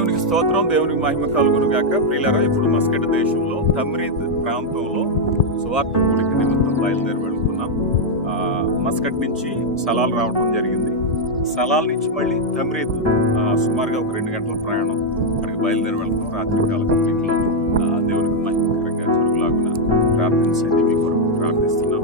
దేవునికి స్తోత్రం, దేవునికి మహిమ కలుగును గాక. ప్రియులారా, ఇప్పుడు మస్కట్ దేశంలో తమ్రీద్ ప్రాంతంలో సువార్త కూడిక నిమిత్తం బయలుదేరి వెళ్తున్నాం. మస్కట్ నుంచి సలాల్ రావడం జరిగింది. సలాల్ నుంచి మళ్ళీ తమ్రీద్ సుమారుగా ఒక 2 గంటల ప్రయాణం. అక్కడికి బయలుదేరి వెళ్తున్నాం. రాత్రికాల కూడికలో దేవునికి మహిమకరంగా జరుగులాగున ప్రార్థించండి. మీ కొరకు ప్రార్థిస్తున్నాం.